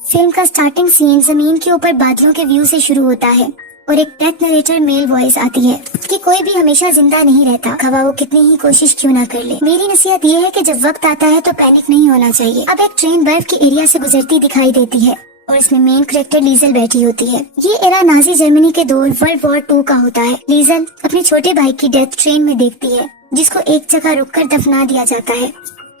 Film का starting scene जमीन के ऊपर बादलों के व्यू से शुरू होता है और एक डेथ नरेटर मेल वॉइस आती है कि कोई भी हमेशा जिंदा नहीं रहता, खवा वो कितनी ही कोशिश क्यों ना कर ले। मेरी नसीहत ये है कि जब वक्त आता है तो पैनिक नहीं होना चाहिए। अब एक ट्रेन बर्फ के एरिया से गुजरती दिखाई देती है और इसमें मेन कैरेक्टर लीजल बैठी होती है। ये एरा नाजी जर्मनी के दौर वर्ल्ड वॉर 2 का होता है। लीजल अपने छोटे भाई की डेथ ट्रेन में देखती है जिसको एक जगह रुककर दफना दिया जाता है।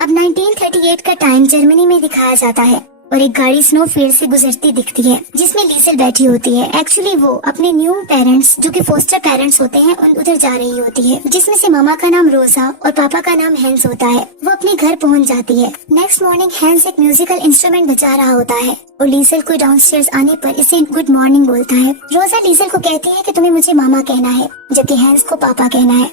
अब 1938 का टाइम जर्मनी में दिखाया जाता है और एक गाड़ी स्नो फील्ड से गुजरती दिखती है जिसमें लीजल बैठी होती है। एक्चुअली वो अपने न्यू पेरेंट्स जो कि फोस्टर पेरेंट्स होते हैं उधर जा रही होती है, जिसमें से मामा का नाम रोसा और पापा का नाम हैंस होता है। वो अपने घर पहुंच जाती है। नेक्स्ट मॉर्निंग हैंस एक म्यूजिकल इंस्ट्रूमेंट बजा रहा होता है और लीजल को डाउनस्टेयर्स आने पर इसे गुड मॉर्निंग बोलता है। रोसा लीजल को कहती है कि तुम्हें मुझे मामा कहना है जबकि हैंस को पापा कहना है।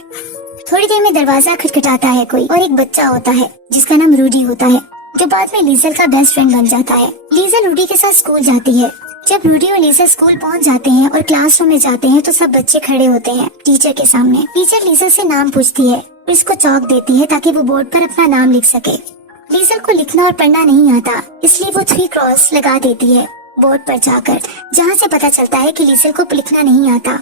थोड़ी देर में दरवाजा खटखटाता है कोई और एक बच्चा होता है जिसका नाम रूडी होता है जो बाद में लीजल का बेस्ट फ्रेंड बन जाता है। लीजल रूडी के साथ स्कूल जाती है। जब रूडी और लीजल स्कूल पहुंच जाते हैं और क्लासरूम में जाते हैं तो सब बच्चे खड़े होते हैं टीचर के सामने। टीचर लीजल से नाम पूछती है और इसको चौक देती है ताकि वो बोर्ड पर अपना नाम लिख सके। लीजल को लिखना और पढ़ना नहीं आता, इसलिए वो 3 क्रॉस लगा देती है बोर्ड पर जाकर, जहाँ से पता चलता है कि लीजल को लिखना नहीं आता।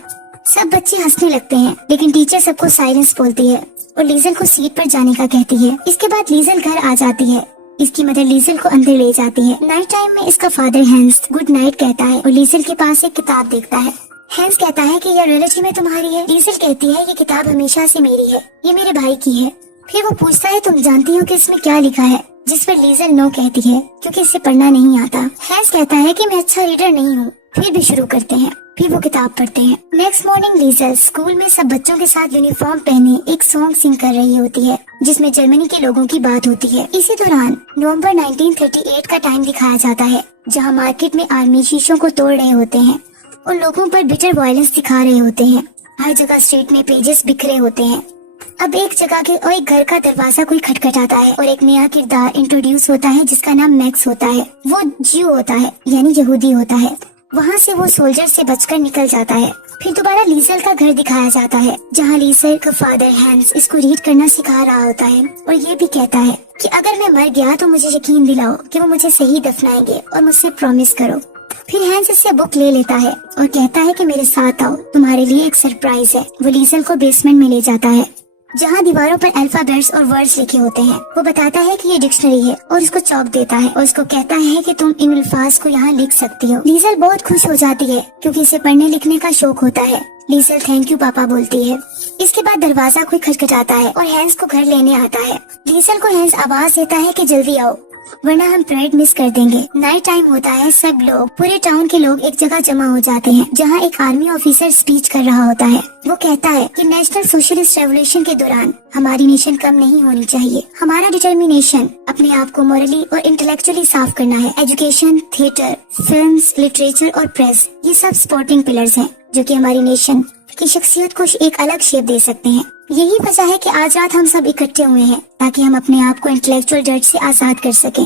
सब बच्चे हंसने लगते हैं लेकिन टीचर सबको साइलेंस बोलती है और लीजल को सीट पर जाने का कहती है। इसके बाद लीजल घर आ जाती है। इसकी मदर लीजल को अंदर ले जाती है। नाइट टाइम में इसका फादर हैंस गुड नाइट कहता है और लीजल के पास एक किताब देखता है। हैंस कहता है कि यह रियलिटी में तुम्हारी है। लीजल कहती है ये किताब हमेशा से मेरी है, ये मेरे भाई की है। फिर वो पूछता है तुम जानती हो कि इसमें क्या लिखा है, जिस पर लीजल नो कहती है क्योंकि इसे पढ़ना नहीं आता। हैंस कहता है कि मैं अच्छा रीडर नहीं हूँ। फिर भी शुरू करते हैं, फिर वो किताब पढ़ते हैं। नेक्स्ट मॉर्निंग लीजल स्कूल में सब बच्चों के साथ यूनिफॉर्म पहने एक सॉन्ग सिंग कर रही होती है जिसमें जर्मनी के लोगों की बात होती है। इसी दौरान नवंबर 1938 का टाइम दिखाया जाता है जहां मार्केट में आर्मी शीशों को तोड़ रहे होते हैं और लोगों पर बिटर वायलेंस दिखा रहे होते हैं। हर जगह स्ट्रीट में पेजेस बिखरे होते हैं। अब एक जगह के और एक घर का दरवाजा कोई खटखटाता है और एक नया किरदार इंट्रोड्यूस होता है जिसका नाम मैक्स होता है। वो ज्यू होता है यानी यहूदी होता है। वहाँ से वो सोल्जर से बचकर निकल जाता है। फिर दोबारा लीजल का घर दिखाया जाता है जहाँ लीजल का फादर हैंस इसको रीड करना सिखा रहा होता है और ये भी कहता है कि अगर मैं मर गया तो मुझे यकीन दिलाओ कि वो मुझे सही दफनाएंगे और मुझसे प्रॉमिस करो। फिर हैंस इससे बुक ले लेता है और कहता है कि मेरे साथ आओ, तुम्हारे लिए एक सरप्राइज है। वो लीजल को बेसमेंट में ले जाता है जहाँ दीवारों पर अल्फाबेट्स और वर्ड्स लिखे होते हैं। वो बताता है कि ये डिक्शनरी है और उसको चौक देता है और उसको कहता है कि तुम इन अल्फाज को यहाँ लिख सकती हो। लीजल बहुत खुश हो जाती है क्योंकि इसे पढ़ने लिखने का शौक होता है। लीजल थैंक यू पापा बोलती है। इसके बाद दरवाजा कोई खटखटाता है और हैंस को घर लेने आता है। लीजल को हैंस आवाज देता है कि जल्दी आओ वरना हम परेड मिस कर देंगे। नाइट टाइम होता है। सब लोग, पूरे टाउन के लोग एक जगह जमा हो जाते हैं जहाँ एक आर्मी ऑफिसर स्पीच कर रहा होता है। वो कहता है कि नेशनल सोशलिस्ट रेवोल्यूशन के दौरान हमारी नेशन कम नहीं होनी चाहिए। हमारा डिटर्मिनेशन अपने आप को मॉरली और इंटेलेक्चुअली साफ करना है। एजुकेशन, थिएटर, फिल्म्स, लिटरेचर और प्रेस, ये सब सपोर्टिंग पिलर्स हैं जो कि हमारी नेशन की शख्सियत को एक अलग शेप दे सकते हैं। यही वजह है कि आज रात हम सब इकट्ठे हुए हैं ताकि हम अपने आप को इंटेलेक्चुअल डर्ट से आजाद कर सकें।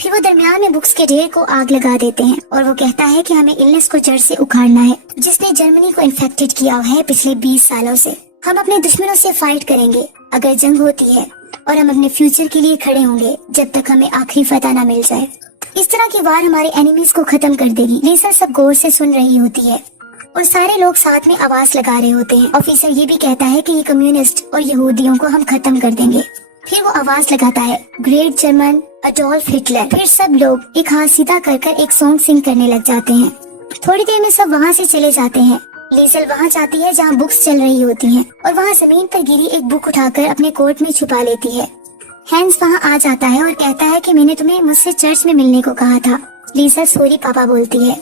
फिर वो दरमियान में बुक्स के ढेर को आग लगा देते हैं और वो कहता है कि हमें इलनेस को जड़ से उखाड़ना है जिसने जर्मनी को इन्फेक्टेड किया है पिछले 20 सालों से। हम अपने दुश्मनों से फाइट करेंगे अगर जंग होती है और हम अपने फ्यूचर के लिए खड़े होंगे जब तक हमें आखिरी फतह न मिल जाए। इस तरह की वार हमारे एनिमीज को खत्म कर देगी। लीजल सब गौर से सुन रही होती है और सारे लोग साथ में आवाज लगा रहे होते हैं। ऑफिसर ये भी कहता है कि ये कम्युनिस्ट और यहूदियों को हम खत्म कर देंगे। फिर वो आवाज लगाता है ग्रेट जर्मन अडोल्फ हिटलर। फिर सब लोग एक हाथ सीधा कर एक सॉन्ग सिंग करने लग जाते हैं। थोड़ी देर में सब वहाँ से चले जाते हैं। लीजल वहाँ जाती है जहाँ बुक्स चल रही होती हैं और वहाँ जमीन पर गिरी एक बुक उठाकर अपने कोट में छुपा लेती है। हैंस वहाँ आ जाता है और कहता है कि मैंने तुम्हें मुझसे चर्च में मिलने को कहा था। लीजल सॉरी पापा बोलती है।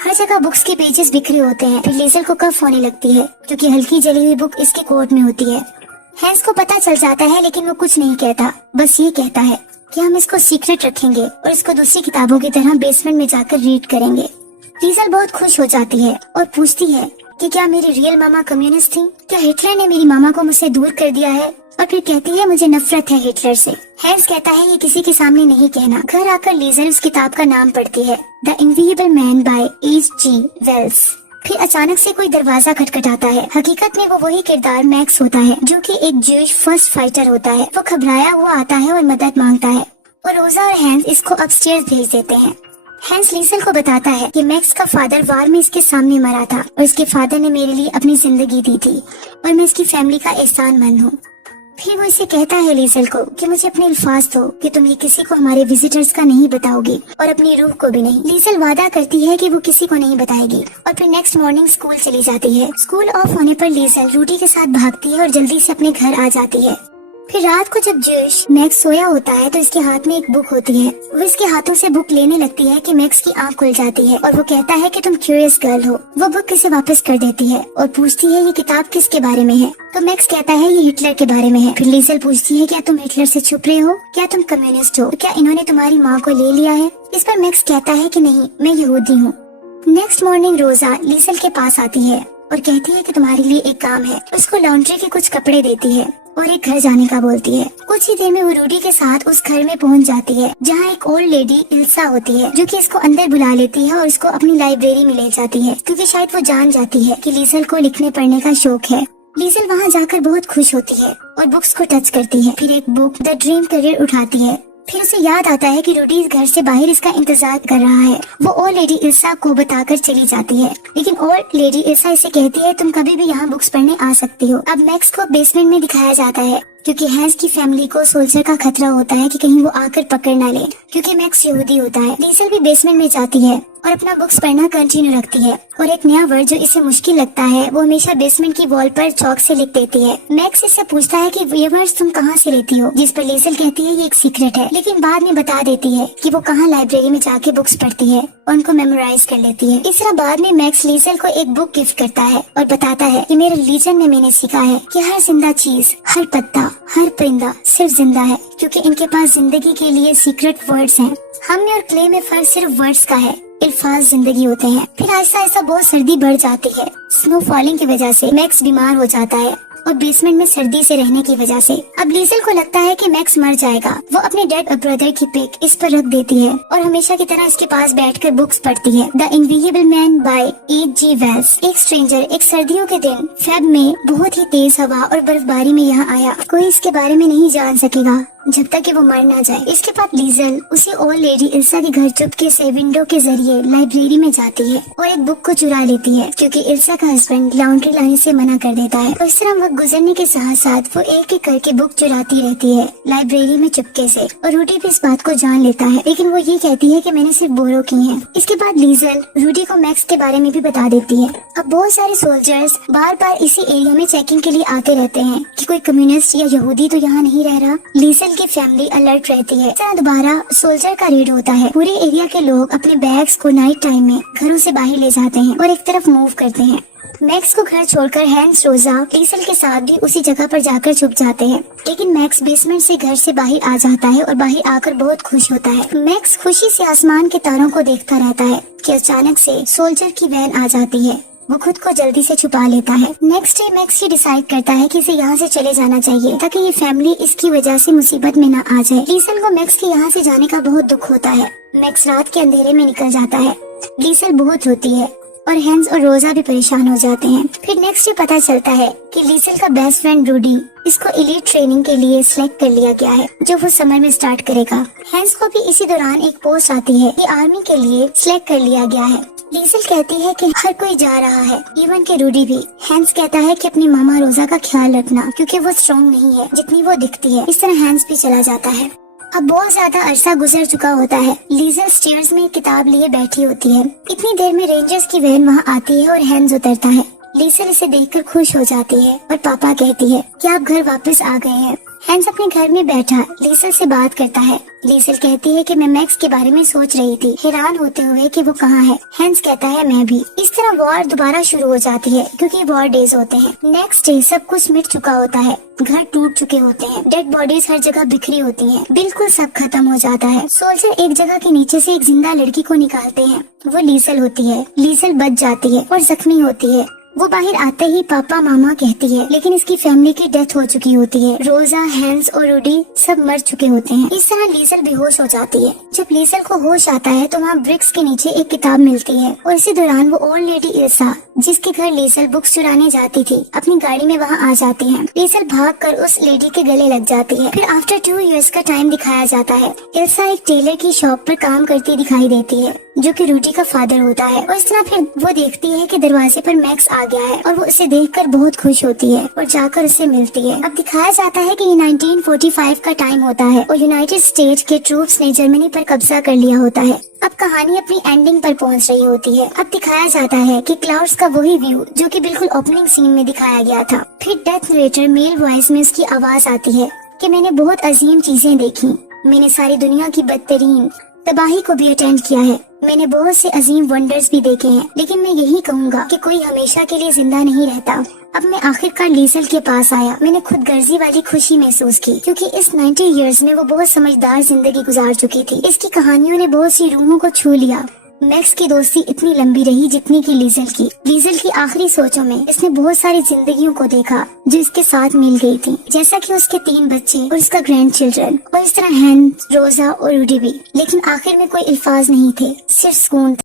हर जगह बुक्स के पेजेस बिखरे होते हैं। फिर लीजल को कफ होने लगती है क्योंकि हल्की जली हुई बुक इसके कोट में होती है। हैंस को पता चल जाता है लेकिन वो कुछ नहीं कहता, बस ये कहता है कि हम इसको सीक्रेट रखेंगे और इसको दूसरी किताबों की तरह बेसमेंट में जाकर रीड करेंगे। लीजल बहुत खुश हो जाती है और पूछती है कि क्या मेरी रियल मामा कम्युनिस्ट थी? क्या हिटलर ने मेरी मामा को मुझसे दूर कर दिया है? और फिर कहती है मुझे नफरत है हिटलर से। हैंस कहता है ये किसी के सामने नहीं कहना। घर आकर लीजल उस किताब का नाम पढ़ती है, the invisible man by H.G. Wells. फिर अचानक से कोई दरवाजा खटखटाता है। हकीकत में वो वही किरदार मैक्स होता है जो कि एक ज्यूइश फर्स्ट फाइटर होता है। वो घबराया हुआ आता है और मदद मांगता है और रोजा और हैंस इसको अपस्टेयर्स भेज देते हैं। हैंस लीसल को बताता है कि मैक्स का फादर वार में इसके सामने मरा था और इसके फादर ने मेरे लिए अपनी जिंदगी दी थी और मैं इसकी फैमिली का एहसानमंद हूँ। फिर वो इसे कहता है लीसल को कि मुझे अपने अल्फाज दो कि तुम ये किसी को हमारे विजिटर्स का नहीं बताओगी और अपनी रूह को भी नहीं। लीसल वादा करती है कि वो किसी को नहीं बताएगी और फिर नेक्स्ट मॉर्निंग स्कूल चली जाती है। स्कूल ऑफ होने पर लीसल रूडी के साथ भागती है और जल्दी से अपने घर आ जाती है। फिर रात को जब जोश मैक्स सोया होता है तो इसके हाथ में एक बुक होती है। वो इसके हाथों से बुक लेने लगती है कि मैक्स की आंख खुल जाती है और वो कहता है कि तुम क्यूरियस गर्ल हो। वो बुक इसे वापस कर देती है और पूछती है ये किताब किसके बारे में है। तो मैक्स कहता है ये हिटलर के बारे में है। फिर लीसल पूछती है क्या तुम हिटलर से छुप रहे हो, क्या तुम कम्युनिस्ट हो, क्या इन्होंने तुम्हारी माँ को ले लिया है। इस पर मैक्स कहता है कि नहीं, मैं यहूदी हूँ। नेक्स्ट मॉर्निंग रोजा लीसल के पास आती है और कहती है कि तुम्हारे लिए एक काम है। उसको लॉन्ड्री के कुछ कपड़े देती है और एक घर जाने का बोलती है। कुछ ही देर में वो रूडी के साथ उस घर में पहुंच जाती है जहाँ एक ओल्ड लेडी इल्सा होती है जो कि इसको अंदर बुला लेती है और इसको अपनी लाइब्रेरी में ले जाती है क्योंकि शायद वो जान जाती है कि लीसल को लिखने पढ़ने का शौक है। लीसल वहाँ जाकर बहुत खुश होती है और बुक्स को टच करती है। फिर एक बुक द ड्रीम करियर उठाती है। फिर उसे याद आता है कि रूडी इस घर से बाहर इसका इंतजार कर रहा है। वो ओल्ड लेडी इल्सा को बताकर चली जाती है लेकिन ओल्ड लेडी इल्सा इसे कहती है तुम कभी भी यहाँ बुक्स पढ़ने आ सकती हो। अब मैक्स को बेसमेंट में दिखाया जाता है क्योंकि हैंस की फैमिली को सोल्जर का खतरा होता है कि कहीं वो आकर पकड़ ना ले क्योंकि मैक्स यहूदी होता है। लीसल भी बेसमेंट में जाती है और अपना बुक्स पढ़ना कंटिन्यू रखती है और एक नया वर्ड जो इसे मुश्किल लगता है वो हमेशा बेसमेंट की वॉल पर चौक से लिख देती है। मैक्स इससे पूछता है कि ये वर्ड्स तुम कहाँ से लेती हो, जिस पर लीसल कहती है ये एक सीक्रेट है, लेकिन बाद में बता देती है कि वो कहाँ लाइब्रेरी में जाके बुक्स पढ़ती है और उनको मेमोराइज कर लेती है। इस तरह बाद में मैक्स लीसल को एक बुक गिफ्ट करता है और बताता है कि मेरे रिलीजन में मैंने सीखा है कि हर जिंदा चीज, हर पत्ता, हर परिंदा सिर्फ जिंदा है क्योंकि इनके पास जिंदगी के लिए सीक्रेट वर्ड्स हैं। हम में और क्ले में फर्क सिर्फ वर्ड्स का है, अल्फाज जिंदगी होते हैं। फिर आहिस्ता आहिस्ता बहुत सर्दी बढ़ जाती है। स्नो फॉलिंग की वजह से मैक्स बीमार हो जाता है और बेसमेंट में सर्दी से रहने की वजह से अब लीसल को लगता है कि मैक्स मर जाएगा। वो अपने डेड ब्रदर की पिक इस पर रख देती है और हमेशा की तरह इसके पास बैठकर बुक्स पढ़ती है। The invisible man by H.G. Wells. एक स्ट्रेंजर एक सर्दियों के दिन फेब में बहुत ही तेज हवा और बर्फबारी में यहाँ आया। कोई इसके बारे में नहीं जान सकेगा जब तक कि वो मर ना जाए। इसके बाद लीजल उसी ओल्ड लेडी इल्सा के घर चुपके से विंडो के जरिए लाइब्रेरी में जाती है और एक बुक को चुरा लेती है क्योंकि इल्सा का हस्बैंड लॉन्ड्री लाने से मना कर देता है। और इस तरह वक्त गुजरने के साथ साथ वो एक एक करके बुक चुराती रहती है लाइब्रेरी में चुपके से और रूडी भी इस बात को जान लेता है, लेकिन वो ये कहती है कि मैंने सिर्फ बोरो की है। इसके बाद लीजल रूडी को मैक्स के बारे में भी बता देती है। अब बहुत सारे सोल्जर्स बार बार इसी एरिया में चेकिंग के लिए आते रहते हैं कि कोई कम्युनिस्ट या यहूदी तो यहाँ नहीं रह रहा। लीजल की फैमिली अलर्ट रहती है। दोबारा सोल्जर का रेड होता है। पूरे एरिया के लोग अपने बैग्स को नाइट टाइम में घरों से बाहर ले जाते हैं और एक तरफ मूव करते हैं। मैक्स को घर छोड़कर हैंस रोजा लीसल के साथ भी उसी जगह पर जाकर छुप जाते हैं, लेकिन मैक्स बेसमेंट से घर से बाहर आ जाता है और बाहर आकर बहुत खुश होता है। मैक्स खुशी से आसमान के तारों को देखता रहता है कि अचानक से सोल्जर की वैन आ जाती है। वो खुद को जल्दी से छुपा लेता है। नेक्स्ट डे मैक्स ये डिसाइड करता है कि इसे यहाँ से चले जाना चाहिए ताकि ये फैमिली इसकी वजह से मुसीबत में न आ जाए। लीसल को मैक्स के यहाँ से जाने का बहुत दुख होता है। मैक्स रात के अंधेरे में निकल जाता है। लीसल बहुत रोती है और हैंस और रोजा भी परेशान हो जाते हैं। फिर नेक्स्ट डे पता चलता है कि लीसल का बेस्ट फ्रेंड रूडी इसको एलीट ट्रेनिंग के लिए सिलेक्ट कर लिया गया है जो वो समर में स्टार्ट करेगा। हैंस को भी इसी दौरान एक पोस्ट आती है कि आर्मी के लिए सिलेक्ट कर लिया गया है। लीसल कहती है कि हर कोई जा रहा है, इवन के रूडी भी। हैंस कहता है कि अपनी मामा रोजा का ख्याल रखना क्योंकि वो स्ट्रॉन्ग नहीं है जितनी वो दिखती है। इस तरह हैंस भी चला जाता है। अब बहुत ज्यादा अरसा गुजर चुका होता है। लीजल स्टेयर्स में किताब लिए बैठी होती है। इतनी देर में रेंजर्स की वैन वहाँ आती है और हैंस उतरता है। लीजल इसे देखकर खुश हो जाती है और पापा कहती है कि आप घर वापस आ गए हैं। हैंस अपने घर में बैठा लीजल से बात करता है। लीजल कहती है कि मैं मैक्स के बारे में सोच रही थी, हैरान होते हुए कि वो कहाँ है। हैंस कहता है मैं भी। इस तरह वॉर दोबारा शुरू हो जाती है क्योंकि वॉर डेज होते हैं। नेक्स्ट डे सब कुछ मिट चुका होता है। घर टूट चुके होते हैं। डेड बॉडीज हर जगह बिखरी होती हैं। बिल्कुल सब खत्म हो जाता है। सोल्जर एक जगह के नीचे से एक जिंदा लड़की को निकालते हैं। वो लीजल होती है। लीजल बच जाती है और जख्मी होती है। वो बाहर आते ही पापा मामा कहती है, लेकिन इसकी फैमिली की डेथ हो चुकी होती है। रोजा, हैंस और रूडी सब मर चुके होते हैं। इस तरह लीजल बेहोश हो जाती है। जब लीजल को होश आता है तो वहाँ ब्रिक्स के नीचे एक किताब मिलती है और इसी दौरान वो ओल्ड लेडी इल्सा जिसके घर लीजल बुक्स चुराने जाती थी अपनी गाड़ी में वहाँ आ जाती है। लीजल भागकर उस लेडी के गले लग जाती है। फिर आफ्टर 2 years का टाइम दिखाया जाता है। इल्सा एक टेलर की शॉप पर काम करती दिखाई देती है। जो कि रूडी का फादर होता है। और इस तरह फिर वो देखती है कि दरवाजे पर मैक्स आ गया है और वो उसे देखकर बहुत खुश होती है और जाकर उसे मिलती है। अब दिखाया जाता है कि ये 1945 का टाइम होता है और यूनाइटेड स्टेट्स के ट्रूप्स ने जर्मनी पर कब्जा कर लिया होता है। अब कहानी अपनी एंडिंग पर पहुंच रही होती है। अब दिखाया जाता है कि क्लाउड्स का वही व्यू जो कि बिल्कुल ओपनिंग सीन में दिखाया गया था। फिर डेथ नरेटर मेल वॉइस में उसकी आवाज आती है कि मैंने बहुत अजीम चीजें देखी, मैंने सारी दुनिया की बदतरीन तबाही को भी अटेंड किया है, मैंने बहुत से अजीम वंडर्स भी देखे हैं, लेकिन मैं यही कहूँगा कि कोई हमेशा के लिए जिंदा नहीं रहता। अब मैं आखिरकार लीजल के पास आया। मैंने खुद गर्जी वाली खुशी महसूस की क्योंकि इस 90 इयर्स में वो बहुत समझदार जिंदगी गुजार चुकी थी। इसकी कहानियों ने बहुत सी रूहों को छू लिया। मैक्स की दोस्ती इतनी लंबी रही जितनी की लीजल की आखिरी सोचों में इसने बहुत सारी जिंदगियों को देखा जो इसके साथ मिल गई थी, जैसा कि उसके 3 बच्चे और उसका ग्रैंड चिल्ड्रन, और इस तरह हैन, रोजा और रूडी भी। लेकिन आखिर में कोई अल्फाज नहीं थे, सिर्फ सुकून था।